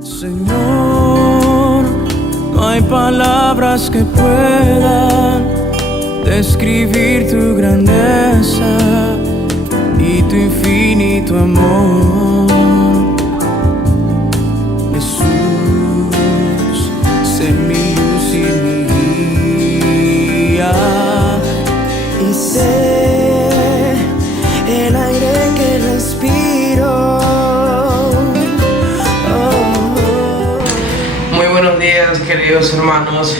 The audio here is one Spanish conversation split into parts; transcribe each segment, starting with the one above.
Señor, no hay palabras que puedan describir tu grandeza y tu infinito amor. Jesús, sé mi luz y mi guía, y sé el aire que respiro. Muy buenos días, queridos hermanos.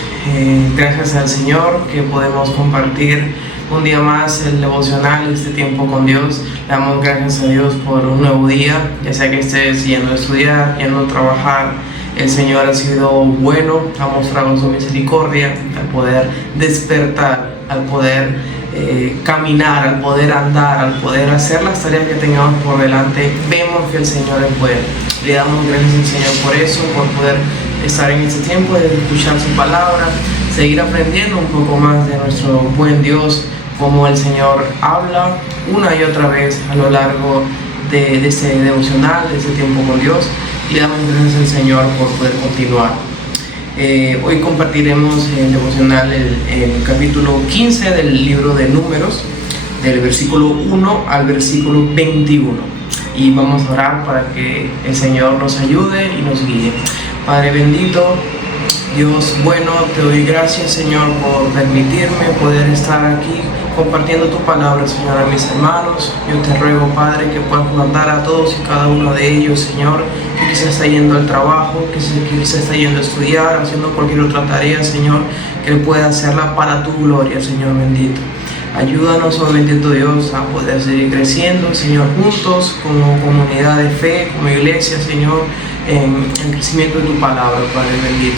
Gracias al Señor que podemos compartir un día más el devocional, este tiempo con Dios. Le damos gracias a Dios por un nuevo día, ya sea que estés yendo a estudiar, yendo a trabajar. El Señor ha sido bueno, ha mostrado su misericordia al poder despertar, al poder caminar, al poder andar, al poder hacer las tareas que tengamos por delante. Vemos que el Señor es bueno. Le damos gracias al Señor por eso, por poder estar en este tiempo de escuchar su palabra, seguir aprendiendo un poco más de nuestro buen Dios, como el Señor habla una y otra vez a lo largo de este devocional, de este tiempo con Dios. Y le damos gracias al Señor por poder continuar. Hoy compartiremos el devocional, el capítulo 15 del libro de Números, del versículo 1 al versículo 21. Y vamos a orar para que el Señor nos ayude y nos guíe. Padre bendito, Dios bueno, te doy gracias, Señor, por permitirme poder estar aquí compartiendo tu palabra, Señor, a mis hermanos. Yo te ruego, Padre, que puedas mandar a todos y cada uno de ellos, Señor, que se está yendo al trabajo, que se está yendo a estudiar, haciendo cualquier otra tarea, Señor, que Él pueda hacerla para tu gloria, Señor bendito. Ayúdanos, oh bendito Dios, a poder seguir creciendo, Señor, juntos, como comunidad de fe, como iglesia, Señor, en el crecimiento de tu palabra, Padre bendito,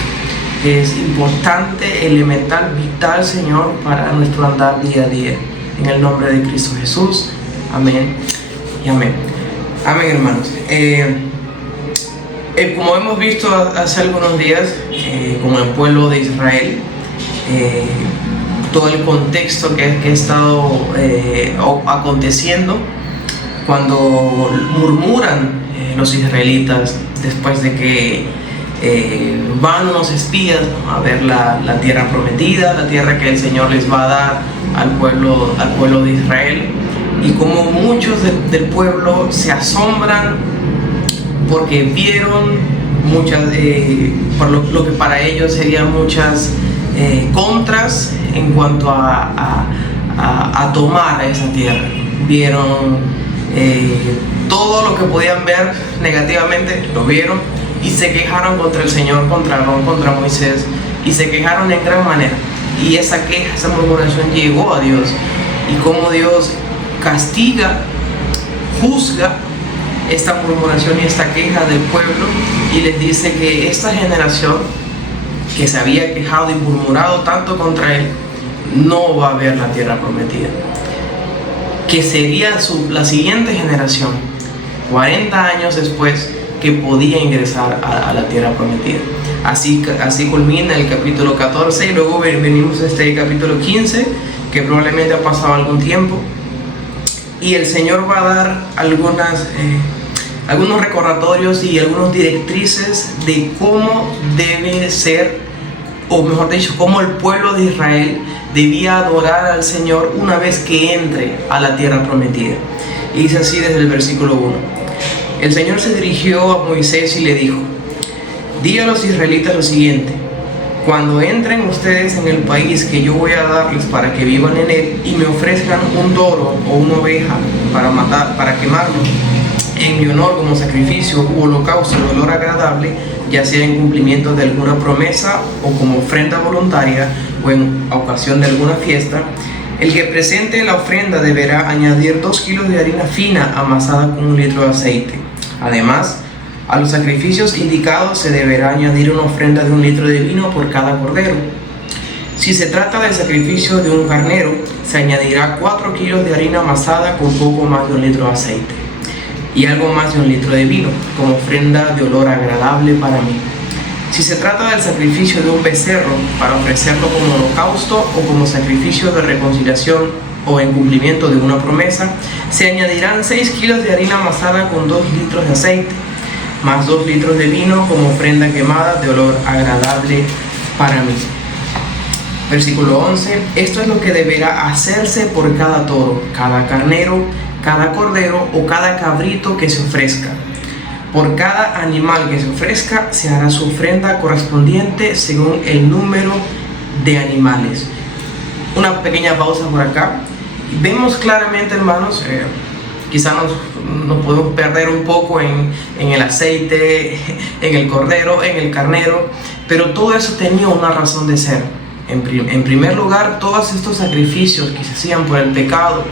que es importante, elemental, vital, Señor, para nuestro andar día a día. En el nombre de Cristo Jesús. Amén y amén. Amén, hermanos. Como hemos visto hace algunos días, con el pueblo de Israel, todo el contexto que ha estado aconteciendo cuando murmuran los israelitas después de que van unos espías a ver la tierra prometida, la tierra que el Señor les va a dar al pueblo de Israel, y como muchos del pueblo se asombran porque vieron muchas, por lo que para ellos serían muchas contras en cuanto a tomar a esa tierra. Vieron todo lo que podían ver negativamente, lo vieron, y se quejaron contra el Señor, contra Aarón, contra Moisés, y se quejaron en gran manera. Y esa queja, esa murmuración llegó a Dios, y como Dios castiga, juzga esta murmuración y esta queja del pueblo, y les dice que esta generación que se había quejado y murmurado tanto contra él, no va a ver la tierra prometida, que sería la siguiente generación, 40 años después, que podía ingresar a la tierra prometida. Así culmina el capítulo 14, y luego venimos a este capítulo 15, que probablemente ha pasado algún tiempo, y el Señor va a dar algunos recordatorios y algunas directrices de cómo debe ser, o mejor dicho, cómo el pueblo de Israel debía adorar al Señor una vez que entre a la tierra prometida. Y dice así desde el versículo 1. El Señor se dirigió a Moisés y le dijo: di a los israelitas lo siguiente: cuando entren ustedes en el país que yo voy a darles para que vivan en él, y me ofrezcan un toro o una oveja para quemarlo en mi honor como sacrificio u holocausto de olor agradable, ya sea en cumplimiento de alguna promesa o como ofrenda voluntaria o en ocasión de alguna fiesta, el que presente la ofrenda deberá añadir 2 kilos de harina fina amasada con 1 litro de aceite. Además, a los sacrificios indicados se deberá añadir una ofrenda de 1 litro de vino por cada cordero. Si se trata del sacrificio de un carnero, se añadirá 4 kilos de harina amasada con poco más de 1 litro de aceite y algo más de 1 litro de vino, como ofrenda de olor agradable para mí. Si se trata del sacrificio de un becerro, para ofrecerlo como holocausto o como sacrificio de reconciliación o en cumplimiento de una promesa, se añadirán 6 kilos de harina amasada con 2 litros de aceite. más 2 litros de vino como ofrenda quemada de olor agradable para mí. Versículo 11, esto es lo que deberá hacerse por cada toro, cada carnero, cada cordero o cada cabrito que se ofrezca. Por cada animal que se ofrezca se hará su ofrenda correspondiente según el número de animales. Una pequeña pausa por acá. Vemos claramente, hermanos, quizá nos podemos perder un poco en el aceite, en el cordero, en el carnero, pero todo eso tenía una razón de ser. En primer lugar, todos estos sacrificios que se hacían por el pecado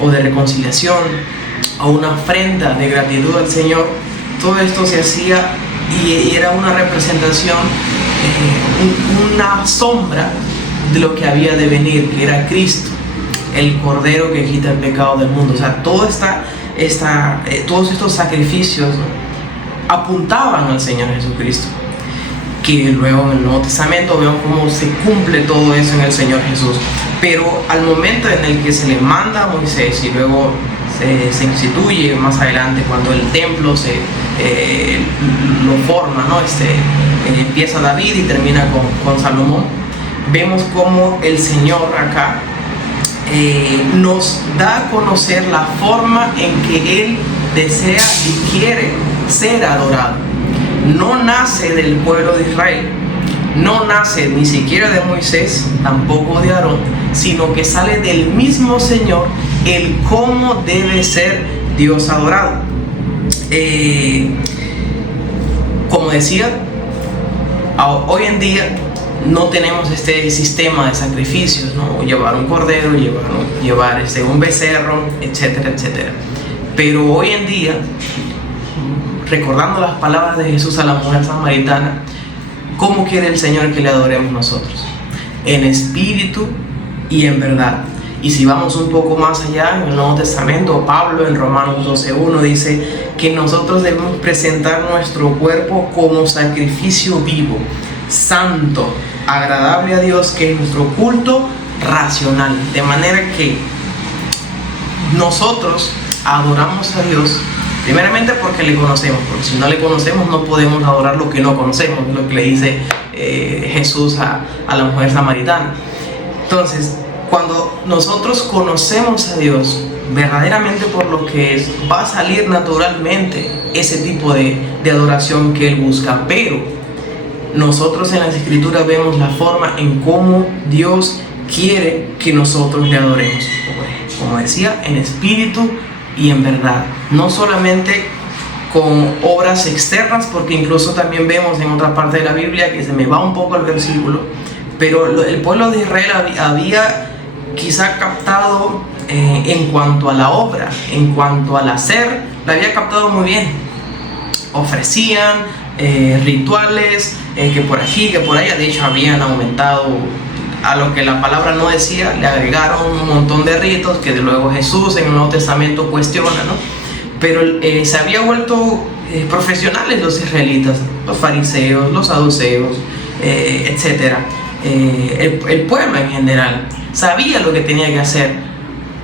o de reconciliación o una ofrenda de gratitud al Señor, todo esto se hacía y era una representación, una sombra de lo que había de venir, que era Cristo, el Cordero que quita el pecado del mundo. O sea, todos estos sacrificios, ¿no?, apuntaban al Señor Jesucristo, que luego en el Nuevo Testamento vemos cómo se cumple todo eso en el Señor Jesús. Pero al momento en el que se le manda a Moisés y luego se instituye más adelante, cuando el templo lo forma, ¿no? Empieza David y termina con Salomón, vemos cómo el Señor acá nos da a conocer la forma en que Él desea y quiere ser adorado. No nace del pueblo de Israel, no nace ni siquiera de Moisés, tampoco de Aarón, sino que sale del mismo Señor el cómo debe ser Dios adorado. Como decía, hoy en día no tenemos este sistema de sacrificios, ¿no? Llevar un cordero, llevar un becerro, etcétera, etcétera. Pero hoy en día, recordando las palabras de Jesús a la mujer samaritana, ¿cómo quiere el Señor que le adoremos nosotros? En espíritu y en verdad. Y si vamos un poco más allá, en el Nuevo Testamento, Pablo en Romanos 12:1 dice que nosotros debemos presentar nuestro cuerpo como sacrificio vivo, santo, agradable a Dios, que es nuestro culto racional. De manera que nosotros adoramos a Dios primeramente porque le conocemos, porque si no le conocemos no podemos adorar lo que no conocemos, lo que le dice Jesús a la mujer samaritana. Entonces, cuando nosotros conocemos a Dios verdaderamente por lo que es, va a salir naturalmente ese tipo de adoración que Él busca. Pero nosotros en las Escrituras vemos la forma en cómo Dios quiere que nosotros le adoremos. Como decía, en espíritu y en verdad. No solamente con obras externas, porque incluso también vemos en otra parte de la Biblia, que se me va un poco el versículo, pero el pueblo de Israel había quizá captado en cuanto a la obra, en cuanto al hacer, la había captado muy bien. Ofrecían rituales que por aquí, que por allá, de hecho habían aumentado a lo que la palabra no decía, le agregaron un montón de ritos que de luego Jesús en el Nuevo Testamento cuestiona, ¿no? Pero se había vuelto profesionales los israelitas, los fariseos, los saduceos, etcétera. El pueblo en general sabía lo que tenía que hacer,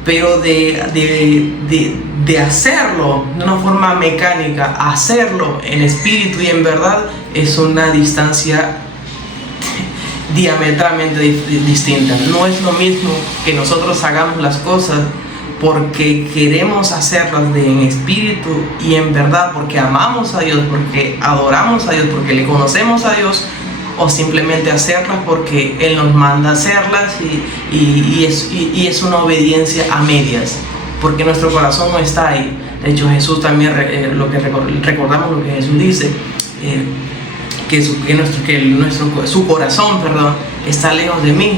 pero de hacerlo de una forma mecánica, hacerlo en espíritu y en verdad, es una distancia diametralmente distinta. No es lo mismo que nosotros hagamos las cosas porque queremos hacerlas en espíritu y en verdad, porque amamos a Dios, porque adoramos a Dios, porque le conocemos a Dios, o simplemente hacerlas porque Él nos manda a hacerlas y es una obediencia a medias, porque nuestro corazón no está ahí. De hecho, Jesús también, recordamos lo que Jesús dice, su corazón, está lejos de mí.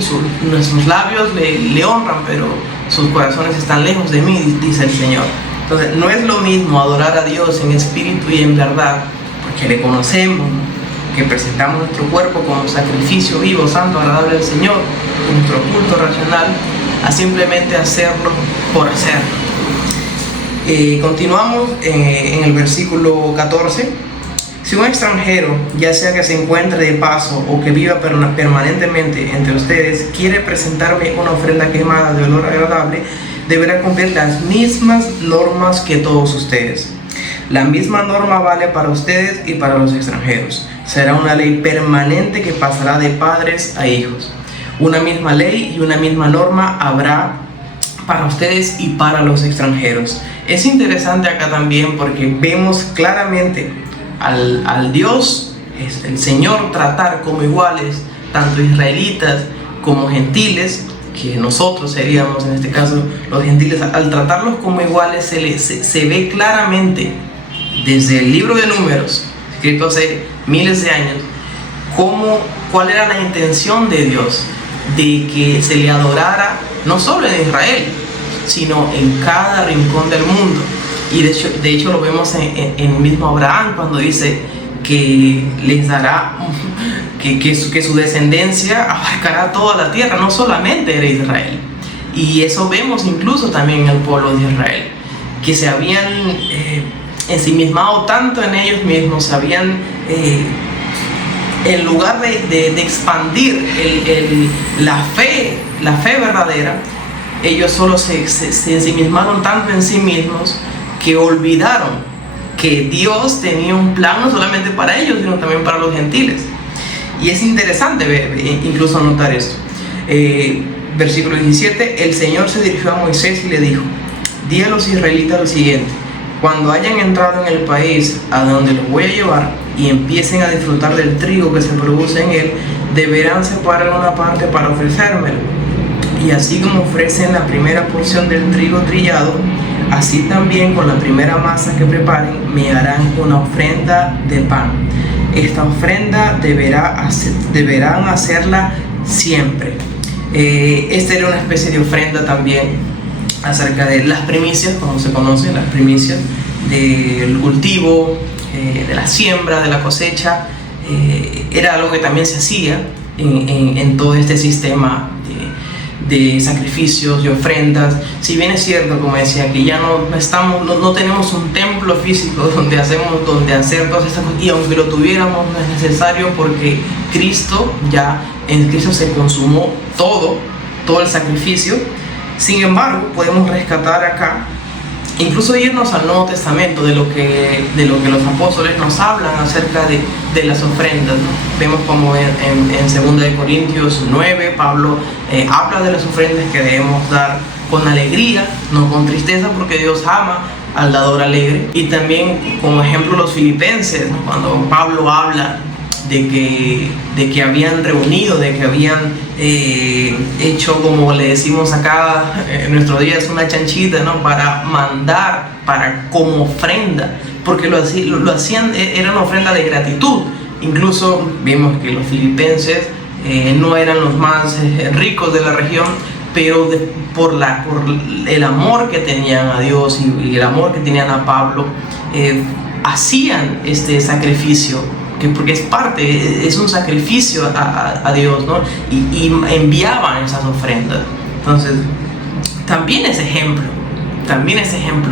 Nuestros labios le honran, pero sus corazones están lejos de mí, dice el Señor. Entonces, no es lo mismo adorar a Dios en espíritu y en verdad, porque le conocemos, que presentamos nuestro cuerpo como sacrificio vivo, santo, agradable al Señor, nuestro culto racional, a simplemente hacerlo por hacerlo. Continuamos en el versículo 14. Si un extranjero, ya sea que se encuentre de paso o que viva permanentemente entre ustedes, quiere presentarme una ofrenda quemada de olor agradable, deberá cumplir las mismas normas que todos ustedes. La misma norma vale para ustedes y para los extranjeros. Será una ley permanente que pasará de padres a hijos. Una misma ley y una misma norma habrá para ustedes y para los extranjeros. Es interesante acá también porque vemos claramente al Dios, el Señor, tratar como iguales tanto israelitas como gentiles, que nosotros seríamos en este caso los gentiles. Al tratarlos como iguales se ve claramente desde el libro de Números, escrito hace miles de años, cuál era la intención de Dios de que se le adorara no solo en Israel, sino en cada rincón del mundo. Y de hecho lo vemos en el mismo Abraham, cuando dice que les dará, que su descendencia abarcará toda la tierra, no solamente era Israel. Y eso vemos incluso también en el pueblo de Israel, que se habían ensimismado tanto en ellos mismos, se habían en lugar de expandir la fe verdadera, ellos solo se ensimismaron tanto en sí mismos que olvidaron que Dios tenía un plan no solamente para ellos, sino también para los gentiles. Y es interesante incluso notar esto. Versículo 17: el Señor se dirigió a Moisés y le dijo: di a los israelitas lo siguiente: cuando hayan entrado en el país a donde los voy a llevar y empiecen a disfrutar del trigo que se produce en él, deberán separar una parte para ofrecérmelo. Y así como ofrecen la primera porción del trigo trillado, así también con la primera masa que preparen me harán una ofrenda de pan. Esta ofrenda deberán hacerla siempre. Esta era una especie de ofrenda también acerca de las primicias, como se conocen, las primicias del cultivo, de la siembra, de la cosecha. Era algo que también se hacía en todo este sistema de sacrificios y ofrendas. Si bien es cierto, como decía, que ya no tenemos un templo físico donde hacer todas estas cosas, y aunque lo tuviéramos no es necesario, porque en Cristo se consumó todo el sacrificio. Sin embargo, podemos rescatar acá, incluso irnos al Nuevo Testamento, de lo que los apóstoles nos hablan acerca de las ofrendas, ¿no? Vemos como en 2 Corintios 9, Pablo habla de las ofrendas que debemos dar con alegría, no con tristeza, porque Dios ama al dador alegre. Y también como ejemplo los filipenses, ¿no? Cuando Pablo habla de que habían reunido, de que habían hecho, como le decimos acá en nuestros días, una chanchita, ¿no? Para mandar, como ofrenda, porque lo hacían, era una ofrenda de gratitud. Incluso vimos que los filipenses no eran los más ricos de la región, pero por el amor que tenían a Dios y el amor que tenían a Pablo, hacían este sacrificio, porque es un sacrificio a Dios, ¿no? Y enviaban esas ofrendas. Entonces, también es ejemplo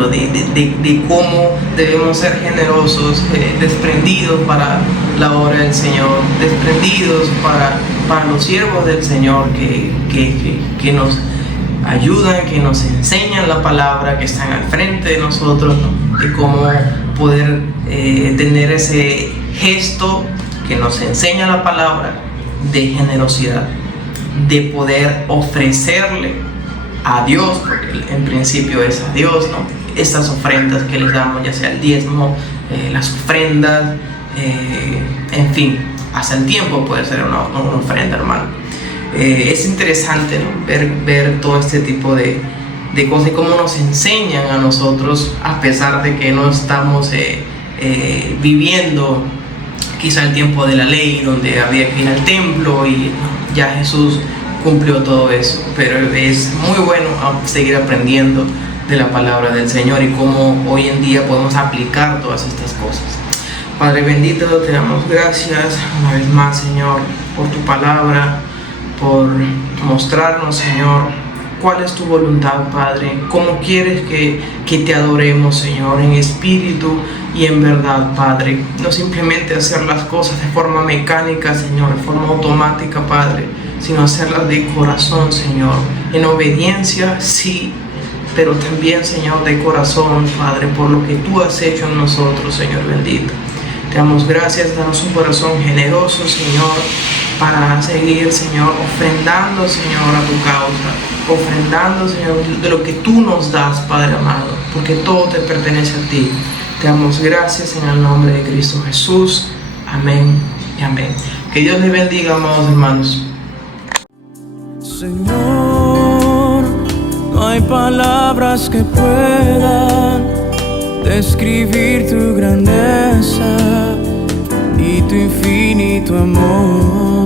de cómo debemos ser generosos, desprendidos para la obra del Señor, desprendidos para los siervos del Señor que nos ayudan, que nos enseñan la palabra, que están al frente de nosotros, ¿no? De cómo poder tener ese gesto que nos enseña la palabra de generosidad, de poder ofrecerle a Dios, porque en principio es a Dios, ¿no? Estas ofrendas que les damos, ya sea el diezmo, las ofrendas, en fin, hasta el tiempo puede ser una ofrenda, hermano. Es interesante, ¿no? ver todo este tipo de cosas y cómo nos enseñan a nosotros, a pesar de que no estamos viviendo quizá el tiempo de la ley, donde había que ir al templo y ya Jesús cumplió todo eso. Pero es muy bueno seguir aprendiendo de la palabra del Señor y cómo hoy en día podemos aplicar todas estas cosas. Padre bendito, te damos gracias una vez más, Señor, por tu palabra, por mostrarnos, Señor, cuál es tu voluntad, Padre, cómo quieres que te adoremos, Señor, en espíritu y en verdad, Padre. No simplemente hacer las cosas de forma mecánica, Señor, de forma automática, Padre, sino hacerlas de corazón, Señor, en obediencia, sí, pero también, Señor, de corazón, Padre, por lo que tú has hecho en nosotros, Señor bendito. Te damos gracias, danos un corazón generoso, Señor, para seguir, Señor, ofrendando, Señor, a tu causa, ofrendando, Señor, de lo que tú nos das, Padre amado, porque todo te pertenece a ti. Te damos gracias en el nombre de Cristo Jesús. Amén y amén. Que Dios les bendiga, amados hermanos. Señor, no hay palabras que puedan describir tu grandeza y tu infinito amor.